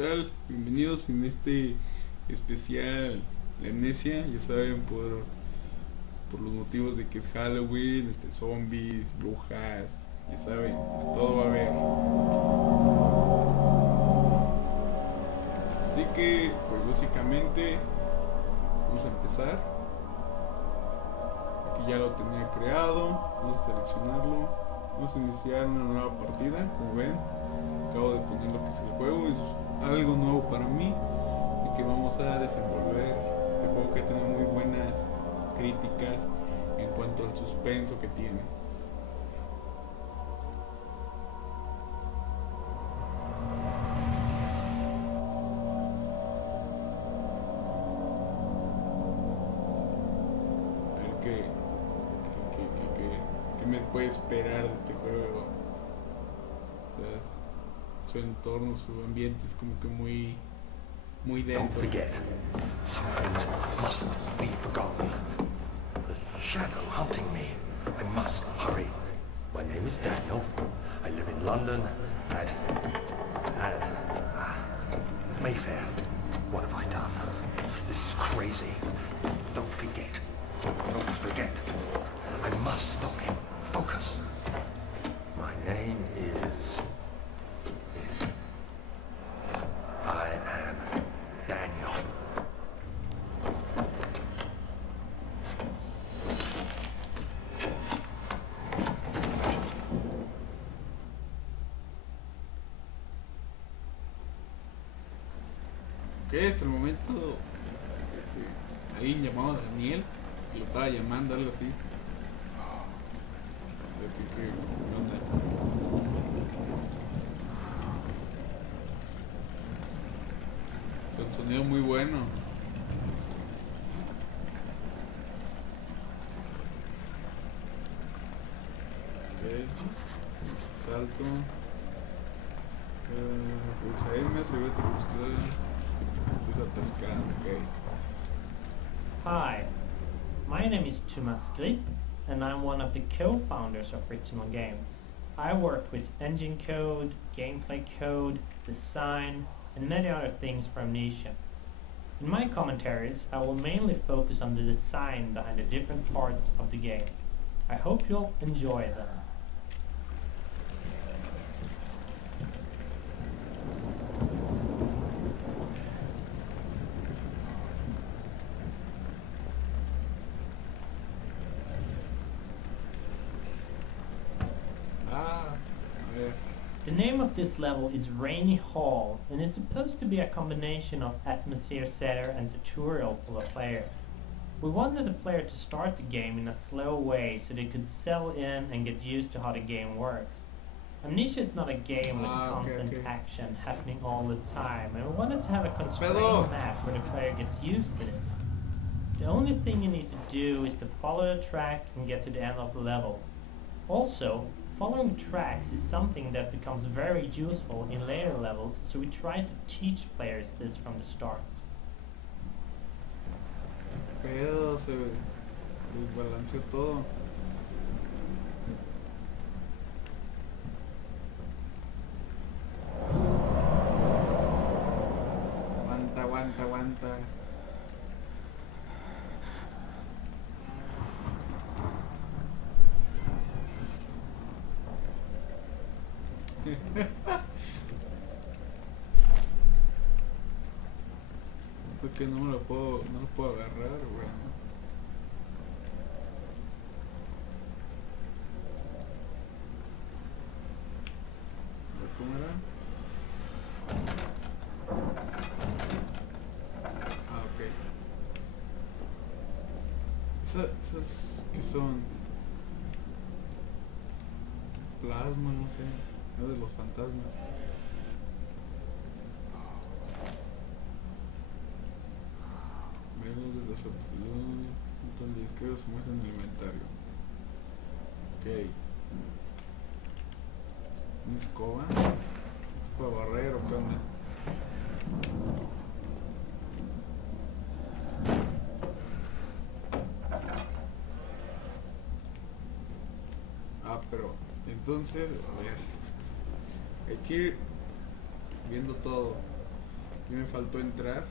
tal? Bienvenidos en este especial la Amnesia, ya saben, por los motivos de que es Halloween, zombies, brujas, ya saben, todo va a haber. Así que, pues básicamente, vamos a empezar. Aquí ya lo tenía creado, vamos a seleccionarlo, vamos a iniciar una nueva partida, como ven. Acabo de poner lo que es el juego, es algo nuevo para mí, así que vamos a desenvolver este juego que tiene muy buenas críticas en cuanto al suspenso que tiene. A ver qué me puede esperar de este juego. O sea, su entorno, su ambiente es como que muy Don't denso. forget, some things mustn't be forgotten. The shadow hunting me. I must hurry. My name is Daniel. I live in London at Mayfair. What have I done? This is crazy. Don't forget. Don't forget. I must stop him. Focus. My name is I am Daniel. Ok, hasta el momento alguien llamado Daniel, que lo estaba llamando, algo así. A ver qué onda. Es un sonido muy bueno. Ok, salto. Pulsa M, se ve tu búsqueda. Estés atascado, ok. Hi, my name is Thomas Grip and I'm one of the co-founders of Original Games. I worked with engine code, gameplay code, design and many other things for Amnesia. In my commentaries I will mainly focus on the design behind the different parts of the game. I hope you'll enjoy them. A ver. The name of this level is Rainy Hall, and it's supposed to be a combination of atmosphere setter and tutorial for the player. We wanted the player to start the game in a slow way so they could settle in and get used to how the game works. Amnesia is not a game with constant action happening all the time, and we wanted to have a constrained map where the player gets used to this. The only thing you need to do is to follow the track and get to the end of the level. Also, following tracks is something that becomes very useful in later levels, so we try to teach players this from the start. Pedo, se desbalanceó todo. Aguanta. Eso que no lo puedo agarrar, güey. ¿Cómo era? Ah, ok. Esas que son plasma, no sé, es de los fantasmas. Menos de los fantasmas, entonces disquero se muestra en el inventario. Ok. ¿Una escoba? ¿Para barrer o qué onda? Pero entonces, a ver, hay que ir viendo todo. Y me faltó entrar.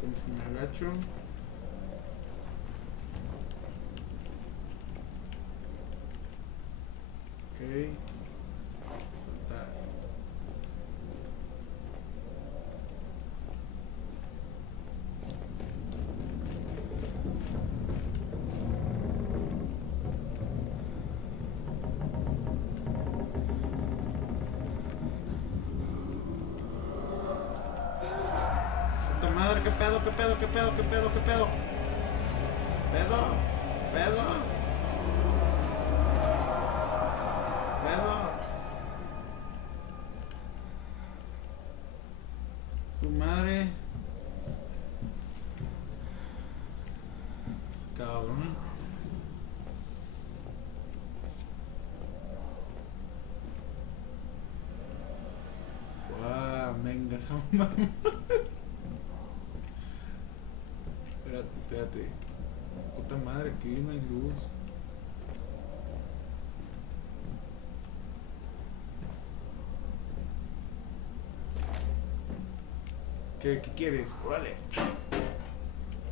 Como si me agacho. Ok. Soltar. Madre, qué pedo, qué pedo, qué pedo, qué pedo, qué pedo. Pedo, pedo. Pedo. Su madre. Cabrón. Guau, venga, esa mamá. Espérate. Puta madre, aquí no hay luz. ¿Qué quieres? Órale.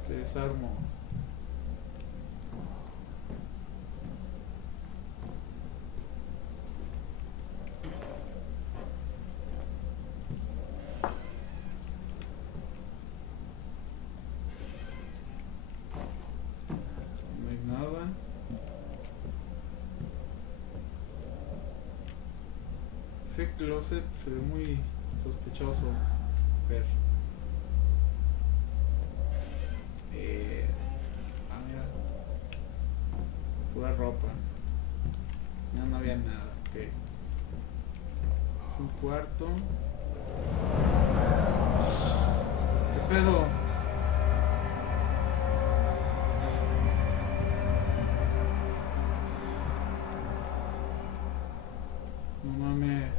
Te desarmo. Ese closet se ve muy sospechoso. A ver. Mira. Pura ropa. No había nada. Ok. Es un cuarto. ¿Qué pedo? No mames.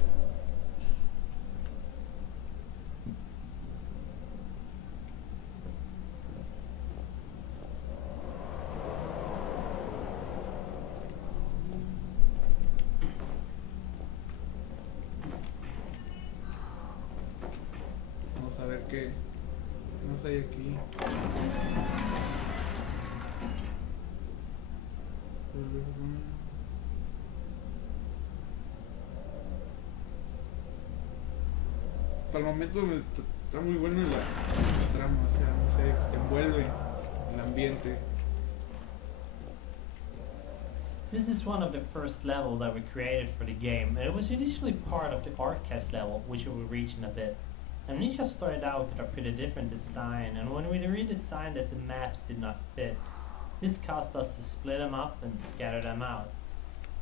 Vamos a ver qué más hay aquí. Hasta el momento está muy buena la trama, o sea, no sé, te envuelve el ambiente. This is one of the first levels that we created for the game, and it was initially part of the archives level, which we will reach in a bit. Amnesia started out with a pretty different design, and when we redesigned it, the maps did not fit. This caused us to split them up and scatter them out.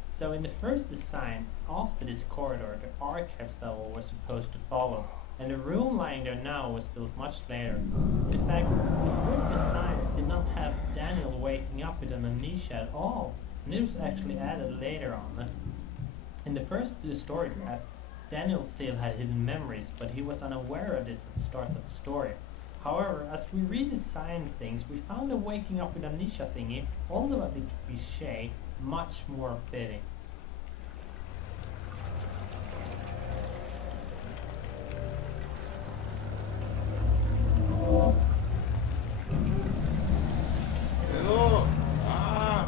So in the first design, after this corridor, the archives level was supposed to follow, and the room lying there now was built much later. In fact, the first designs did not have Daniel waking up with an amnesia at all, and it was actually added later on. In the first story draft, Daniel still had hidden memories, but he was unaware of this at the start of the story. However, as we redesigned things, we found the waking up with amnesia thingy, although a bit cliché, much more fitting. Hello. Ah.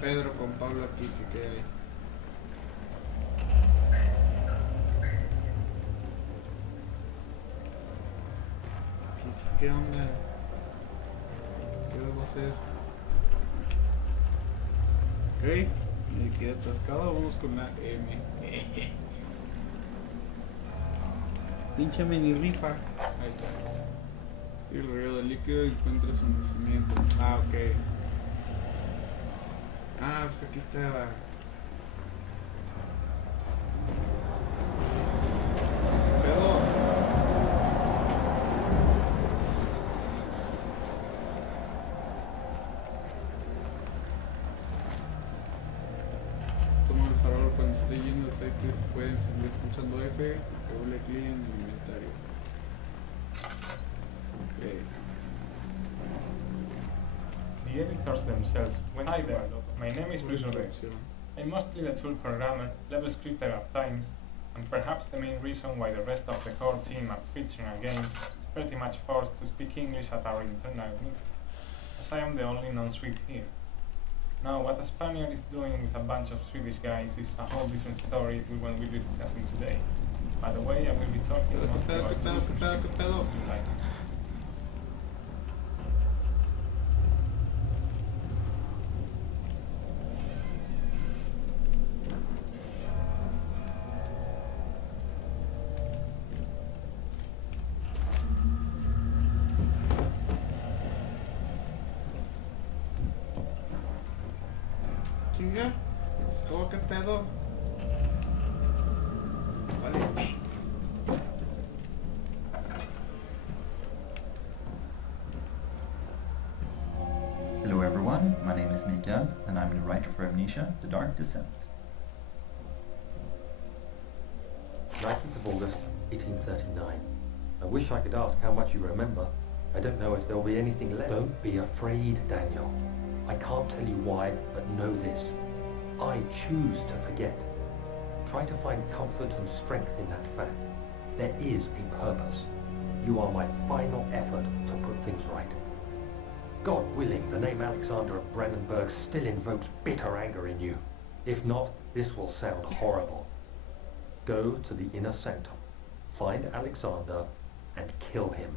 Pedro con Pablo aquí, que hay. ¿Qué onda? ¿Qué debo hacer? Ok, me quedé atascado, vamos con la M. Pinche mini rifa. Ahí está. Sí, el río de líquido encuentra su nacimiento. Ah, ok. Ah, pues aquí estaba. Pero toma el farol cuando esté lleno de aceite. Se puede encender pulsando F. Doble clic en el inventario. Okay. The editors themselves went Hi there, my name is Luis Rodríguez. I'm mostly a tool programmer, level scripter at times, and perhaps the main reason why the rest of the core team are featuring a game is pretty much forced to speak English at our internal meeting, as I am the only non-Swede here. Now, what a Spaniard is doing with a bunch of Swedish guys is a whole different story to what we'll be discussing today. By the way, I will be talking mostly about tools and scripting. Chinga, ¿cómo que pedo? Vale. Hello everyone, my name is Mikael and I'm the writer for Amnesia, The Dark Descent. 19th of August, 1839. I wish I could ask how much you remember. I don't know if there'll be anything left. Don't be afraid, Daniel. I can't tell you why, but know this. I choose to forget. Try to find comfort and strength in that fact. There is a purpose. You are my final effort to put things right. God willing, the name Alexander of Brandenburg still invokes bitter anger in you. If not, this will sound horrible. Go to the inner sanctum, find Alexander, and kill him.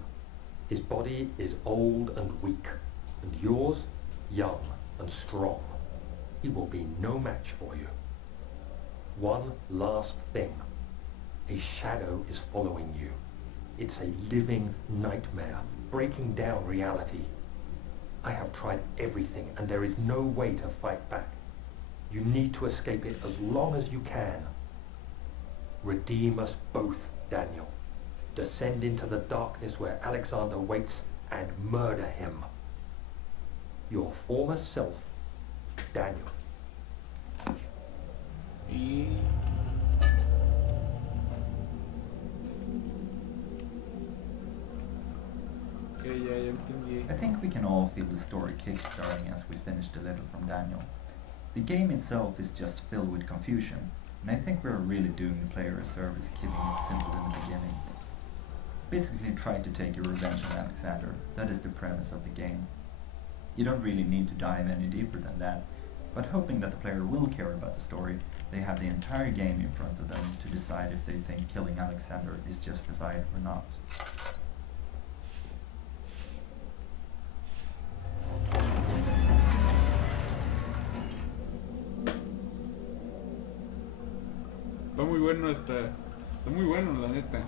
His body is old and weak, and yours, young and strong. He will be no match for you. One last thing. A shadow is following you. It's a living nightmare, breaking down reality. I have tried everything, and there is no way to fight back. You need to escape it as long as you can. Redeem us both, Daniel. Descend into the darkness where Alexander waits and murder him. Your former self, Daniel. Y... Okay, ya entendí. I think we can all feel the story kickstarting as we finish the letter from Daniel. The game itself is just filled with confusion, and I think we're really doing the player a service keeping it simple in the beginning. Basically try to take your revenge on Alexander. That is the premise of the game. You don't really need to dive any deeper than that, but hoping that the player will care about the story, they have the entire game in front of them to decide if they think killing Alexander is justified or not. Está muy bueno está muy bueno la neta.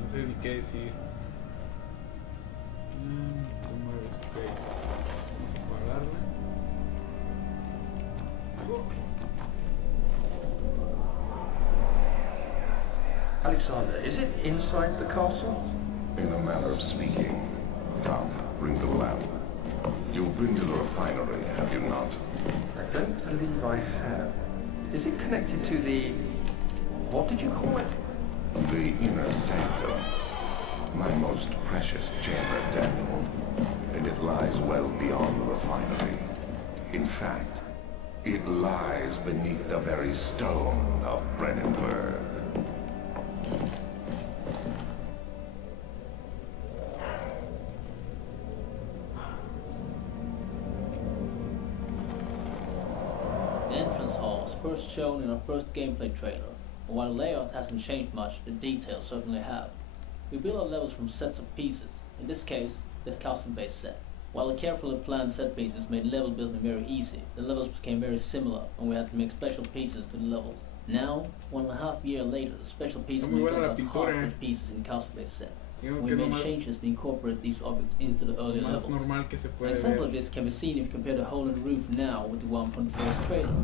No sé ni qué decir. ¿Cómo es? Ok. Vamos a apagarla. Alexander, is it inside the castle? In a manner of speaking. Come, bring the lamp. You've been to the refinery, have you not? I don't believe I have. Is it connected to the... what did you call it? The inner sanctum. My most precious chamber, Daniel. And it lies well beyond the refinery. In fact, it lies beneath the very stone of Brandenburg. The entrance hall was first shown in our first gameplay trailer, and while the layout hasn't changed much, the details certainly have. We build our levels from sets of pieces, in this case, the custom-based set. While the carefully planned set pieces made level building very easy, the levels became very similar and we had to make special pieces to the levels. Now, 1.5 years later, the special pieces make up half of the pieces in the custom-based set. We made changes to incorporate these objects into the earlier levels. An example of this can be seen if you compare the hole in the roof now with the 1.4's trailer.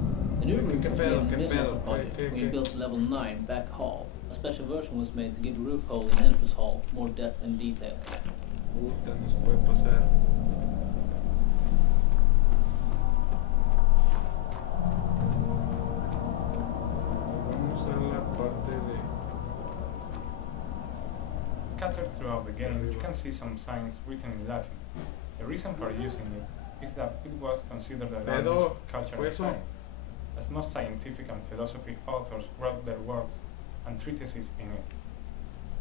The new roof was made in the middle of the project when we built level 9 back hall. A special version was made to give the roof hole in entrance hall more depth and detail. Puta, no se puede pasar. Vamos a la parte de... Scattered throughout the game, you can see some signs written in Latin. The reason for using it is that it was considered a language of culture and science, as most scientific and philosophy authors wrote their works and treatises in it.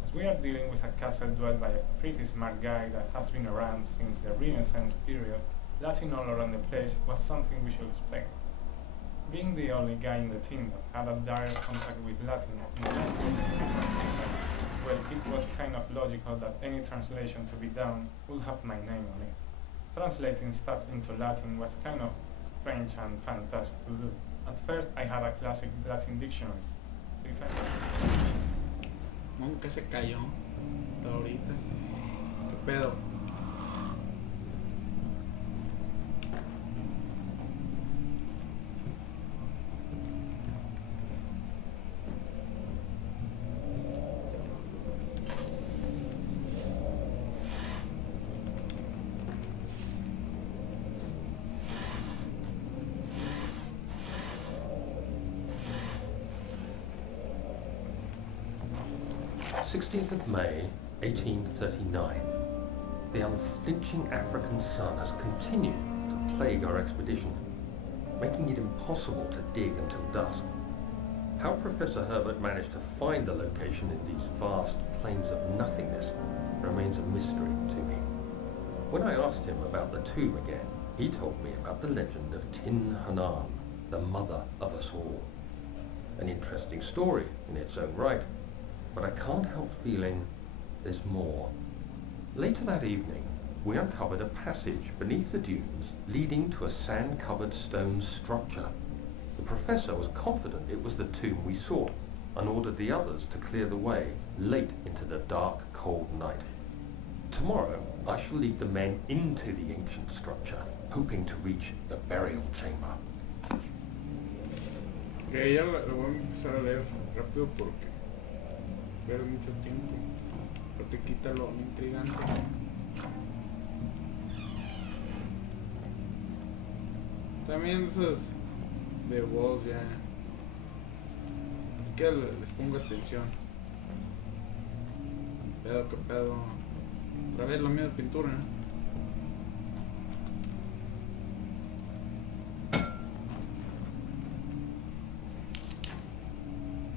As we are dealing with a castle dwelt by a pretty smart guy that has been around since the Renaissance period, Latin all around the place was something we should expect. Being the only guy in the team that had a direct contact with Latin in the language, well, it was kind of logical that any translation to be done would have my name on it. Translating stuff into Latin was kind of strange and fantastic to do. At first I had a classic Latin dictionary. Nunca se cayó hasta ahorita. ¿Qué pedo? May 1839. The unflinching African sun has continued to plague our expedition, making it impossible to dig until dusk. How Professor Herbert managed to find the location in these vast plains of nothingness remains a mystery to me. When I asked him about the tomb again, he told me about the legend of Tin Hanan, the mother of us all. An interesting story in its own right, but I can't help feeling there's more. Later that evening, we uncovered a passage beneath the dunes leading to a sand-covered stone structure. The professor was confident it was the tomb we saw and ordered the others to clear the way late into the dark, cold night. Tomorrow, I shall lead the men into the ancient structure, hoping to reach the burial chamber. Que ya la voy a empezar a leer rápido porque pierde mucho tiempo, pero te quita lo intrigante. También esas de voz ya, así que les pongo atención. Pedo que pedo, otra vez la misma pintura, ¿no?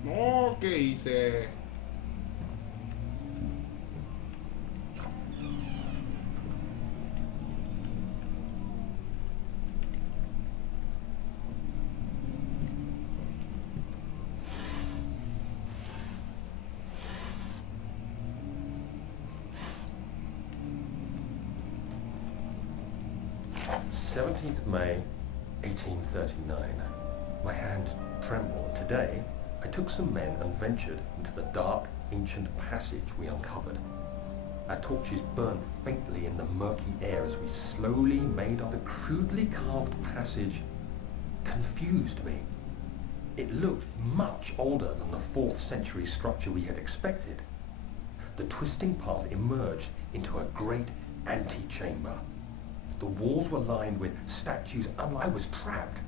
No, ¿qué hice? May 1839. My hands trembled. Today, I took some men and ventured into the dark, ancient passage we uncovered. Our torches burned faintly in the murky air as we slowly made up. The crudely carved passage confused me. It looked much older than the 4th century structure we had expected. The twisting path emerged into a great antechamber. The walls were lined with statues unlike I was trapped.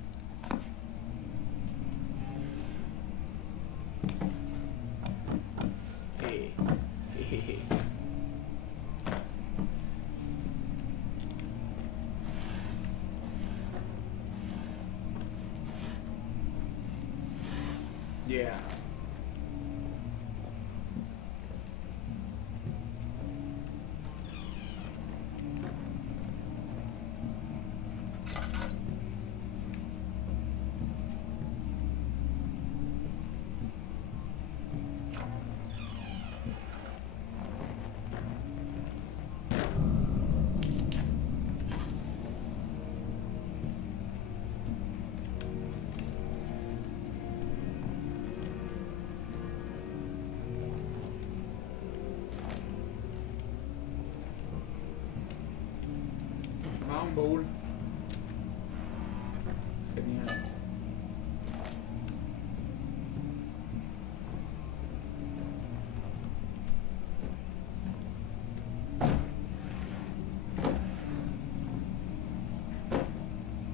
Hey. Yeah. baúl. Genial.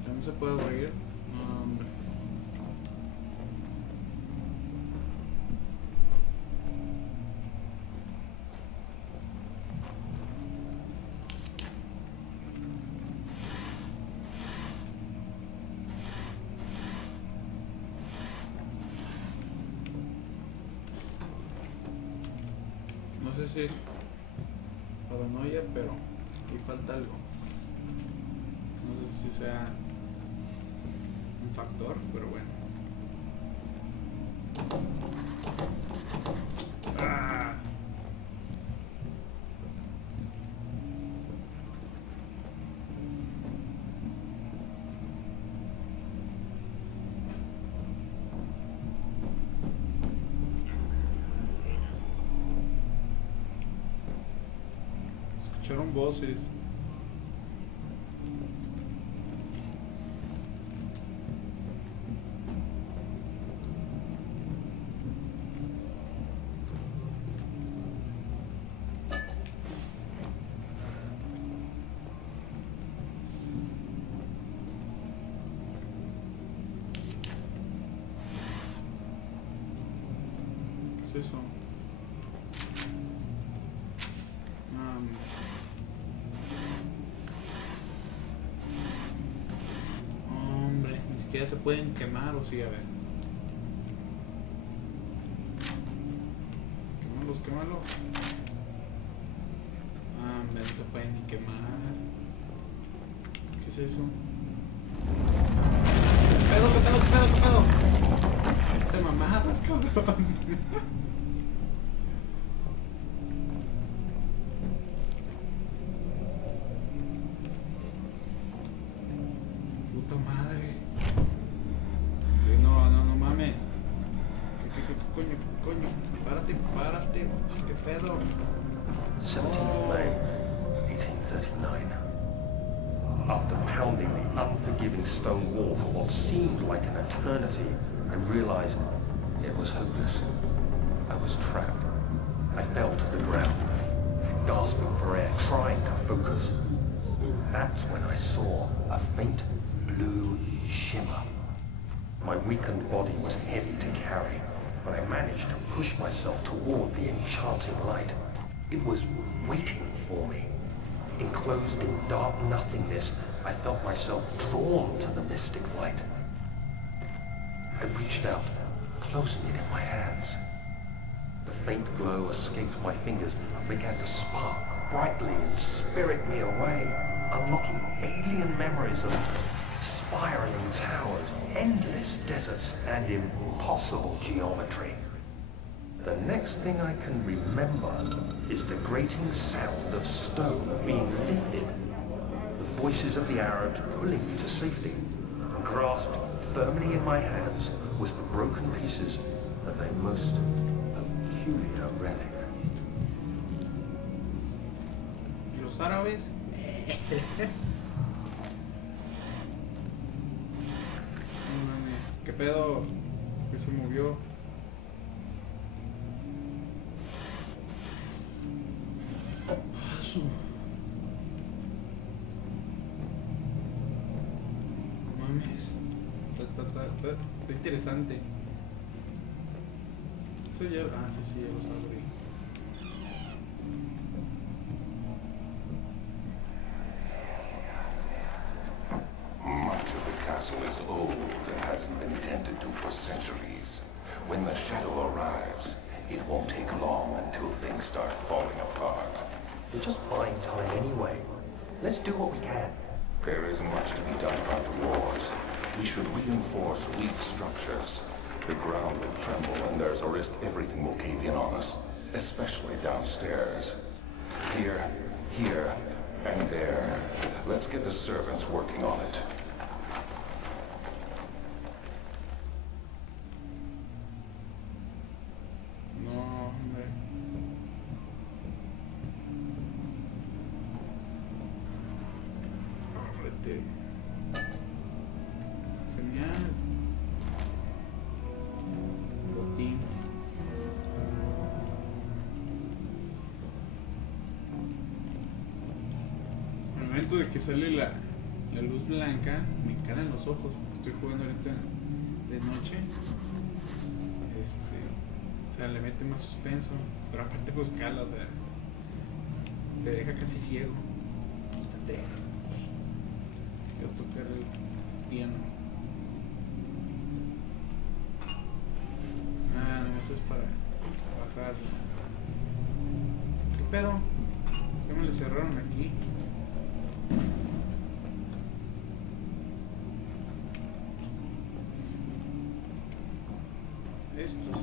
¿También se puede abrir? No, hombre. No sé si es paranoia, pero aquí falta algo. No sé si sea un factor, pero bueno. ¡Ah! Escucharon voces. ¿Qué es eso? Hombre, ni siquiera se pueden quemar o sí, a ver. Quémalos, quémalos. Hombre, no se pueden ni quemar. ¿Qué es eso? ¿Qué pedo, qué pedo, qué pedo, qué pedo? Te mamadas, cabrón. Puta madre. No mames. ¿Qué coño? ¿Qué coño? Párate. ¿Qué pedo? 17th of May, 1839. After pounding the unforgiving stone wall for what seemed like an eternity, I realized it was hopeless. I was trapped. I fell to the ground, gasping for air, trying to focus. That's when I saw a faint blue shimmer. My weakened body was heavy to carry, but I managed to push myself toward the enchanting light. It was waiting for me. Enclosed in dark nothingness, I felt myself drawn to the mystic light. I reached out, closing it in my hands. The faint glow escaped my fingers and began to spark brightly and spirit me away, unlocking alien memories of spiraling towers, endless deserts, and impossible geometry. The next thing I can remember is the grating sound of stone being lifted, the voices of the Arabs pulling me to safety, and grasped firmly in my hands was the broken pieces of a most peculiar relic. ¿Y los árabes? No mames, ¿qué pedo? ¿Qué se movió? No mames, está interesante. Eso ya... Ah, sí, ya los abrí. Much of the castle is old and hasn't been tended to for centuries. When the shadow arrives, it won't take long until things start falling apart. You're just buying time anyway. Let's do what we can. There isn't much to be done about the walls. We should reinforce weak structures. The ground will tremble and there's a risk everything will cave in on us, especially downstairs. Here, and there. Let's get the servants working on it. No, hombre. momento de que sale la luz blanca, me caen los ojos. Estoy jugando ahorita de noche. O sea, le mete más suspenso. Pero aparte pues cala, o sea, te deja casi ciego. Quítate. Quiero tocar el piano. Nomás es para bajar. ¿Qué pedo? ¿Qué me le cerraron aquí? Esto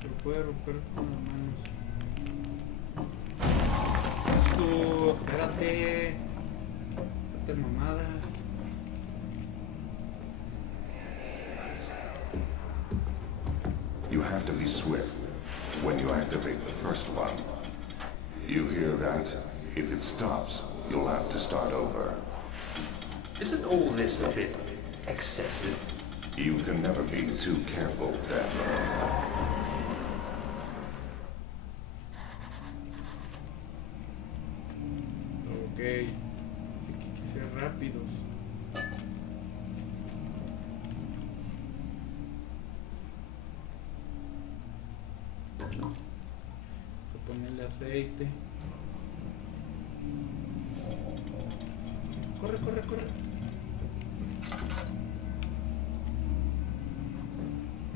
se lo puede romper con las manos. Esto, espérate. Espérate, mamadas. You have to be swift when you activate the first one. You hear that? If it stops, you'll have to start over. Isn't all this a bit excessive? You can never be too careful, Daniel. Ok. Así que hay que ser rápidos. Vamos a ponerle aceite. Corre, corre, corre.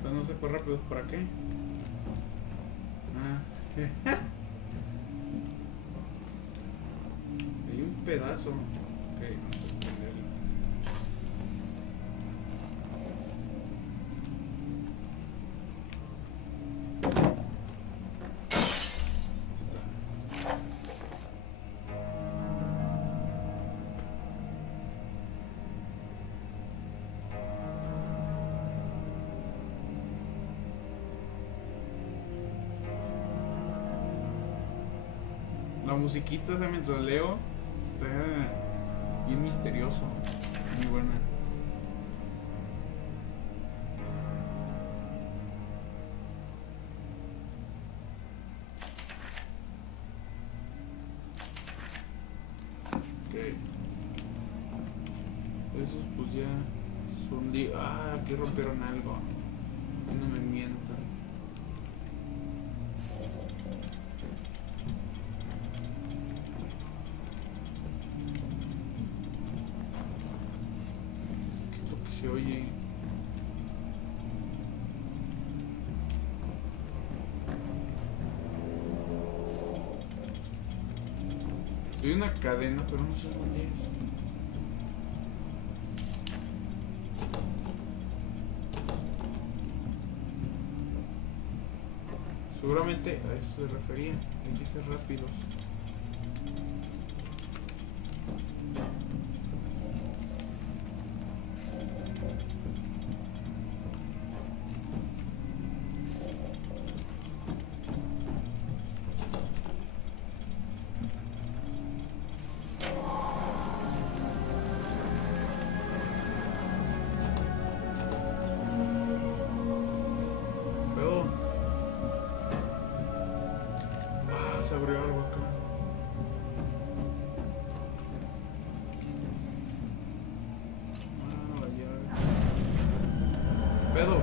No sé por rápido, ¿para qué? Hay un pedazo. Ok, vamos a ponerlo. La musiquita, o sea, mientras leo, está bien misterioso, muy buena. Ok. Esos pues ya son aquí rompieron algo. No me mientan. Se oye. Hay una cadena, pero no sé dónde es. Seguramente a eso se refería. Hay que ser rápidos. Se abrió algo acá. La llave. Pedo.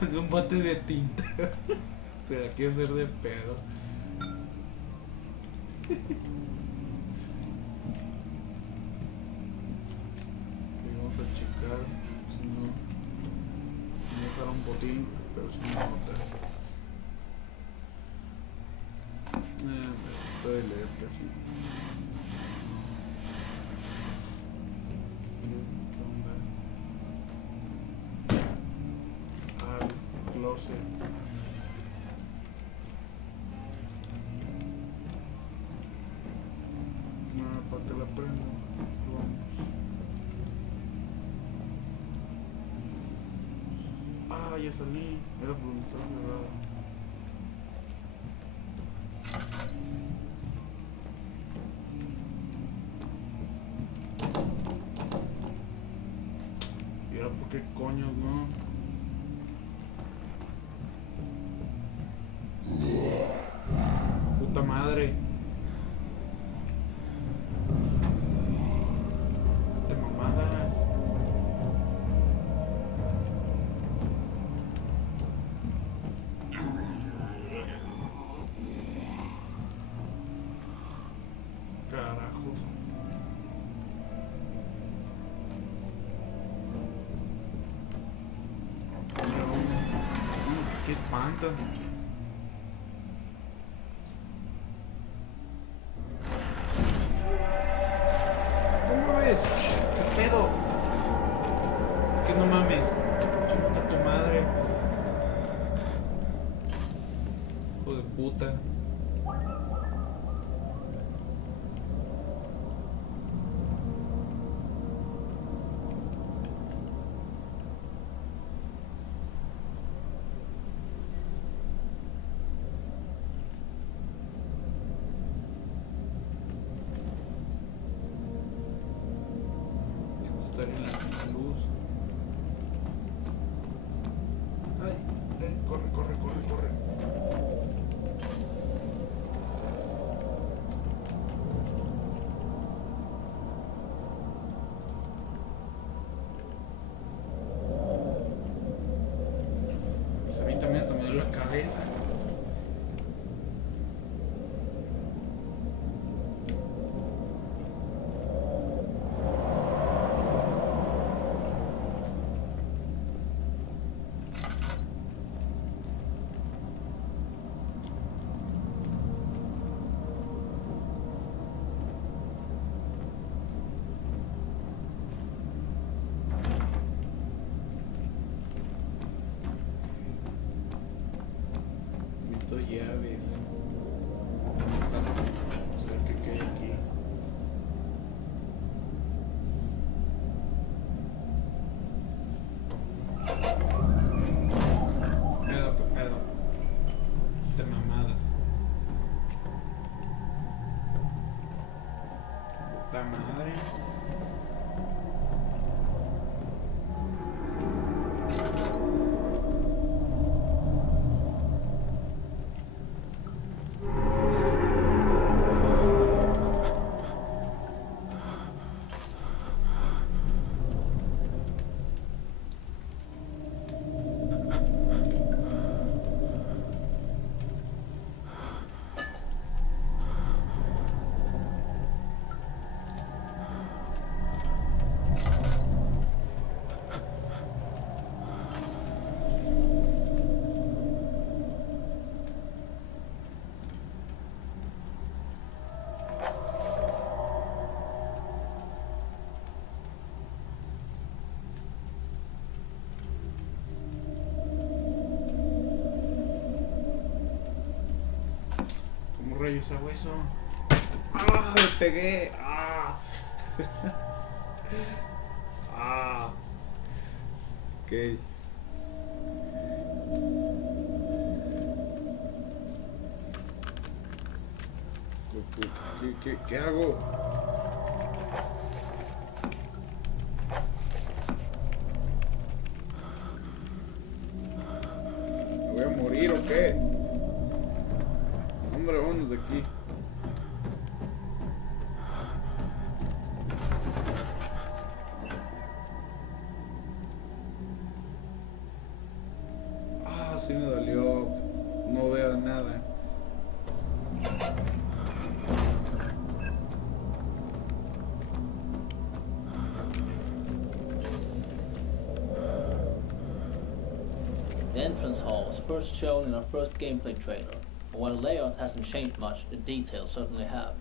Con un bote de tinta. Se la quiere hacer de pedo. Vamos a checar. Si no, me dejará un botín, pero si no botar. Puede leer casi. ¿Qué onda? Al closet. Para que la prenda. Vamos. Ya salí. Era por donde estaba cerrado. ¿Qué coño, no? Puta madre. madre. De mamadas. Carajos. Qué espanto. ¿Cómo ves? ¿Qué pedo? Que no mames. Chinga tu madre. Hijo de puta. Estar en la luz. Ay, corre, corre, corre, corre. Pues a mí también se me dio la cabeza. Necesito llaves. Vamos a ver qué hay aquí. ¿Qué pedo? De mamadas. Puta madre. ¿Cómo rayos hago eso? ¡Ah! ¡Le pegué! ¡Ah! ¡Ah! Ok. ¿Qué hago? ¿Me voy a morir o qué? Hombre, vámonos de aquí. Ah, sí me dolió. No veo nada. The entrance hall was first shown in our first gameplay trailer, but while the layout hasn't changed much, the details certainly have.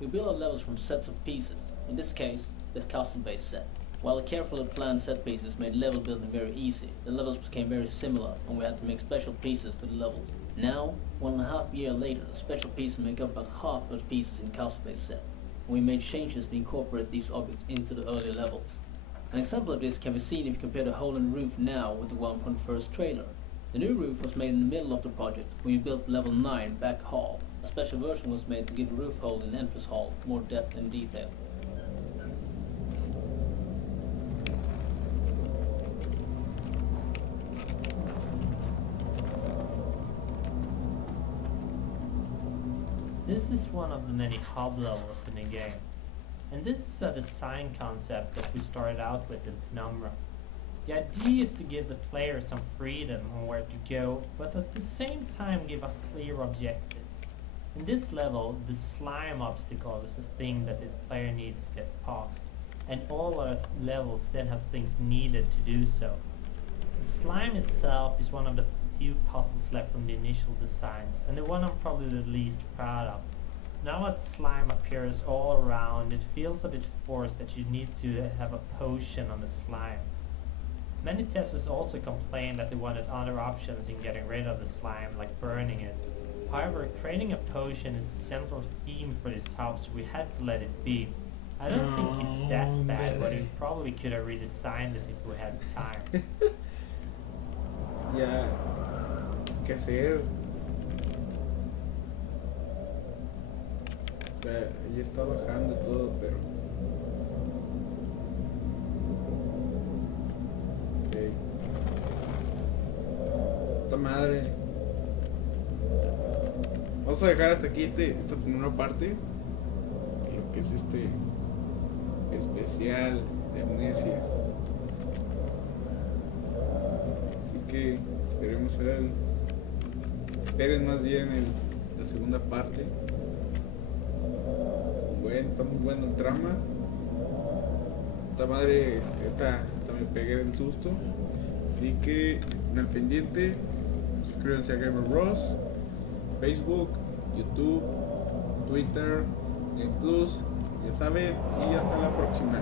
We build our levels from sets of pieces, in this case, the custom-based set. While the carefully planned set pieces made level building very easy, the levels became very similar and we had to make special pieces to the levels. Now, 1.5 years later, the special pieces make up about half of the pieces in the custom-based set, and we made changes to incorporate these objects into the earlier levels. An example of this can be seen if you compare the hole in the roof now with the one from the first trailer. The new roof was made in the middle of the project when we built level 9 back hall. A special version was made to give the roof hole in the entrance hall more depth and detail. This is one of the many hub levels in the game, and this is a design concept that we started out with in Penumbra. The idea is to give the player some freedom on where to go, but at the same time give a clear objective. In this level, the slime obstacle is a thing that the player needs to get past, and all other levels then have things needed to do so. The slime itself is one of the few puzzles left from the initial designs, and the one I'm probably the least proud of. Now that slime appears all around, it feels a bit forced that you need to have a potion on the slime. Many testers also complained that they wanted other options in getting rid of the slime, like burning it. However, creating a potion is the central theme for this hub, so we had to let it be. I don't think it's that bad, but we probably could have redesigned it if we had time. Ya, ¿qué hacer? O sea, ya está bajando todo, pero... Ok. Puta madre. Vamos a dejar hasta aquí esta primera parte. Lo que es este especial de Amnesia. Así que esperemos esperen más bien la segunda parte. Bueno, está muy bueno el trama. Esta madre, esta me pegué del susto. Así que estén al pendiente. Suscríbanse a Gamer Bros, Facebook, YouTube, Twitter, Game Plus, ya saben, y hasta la próxima.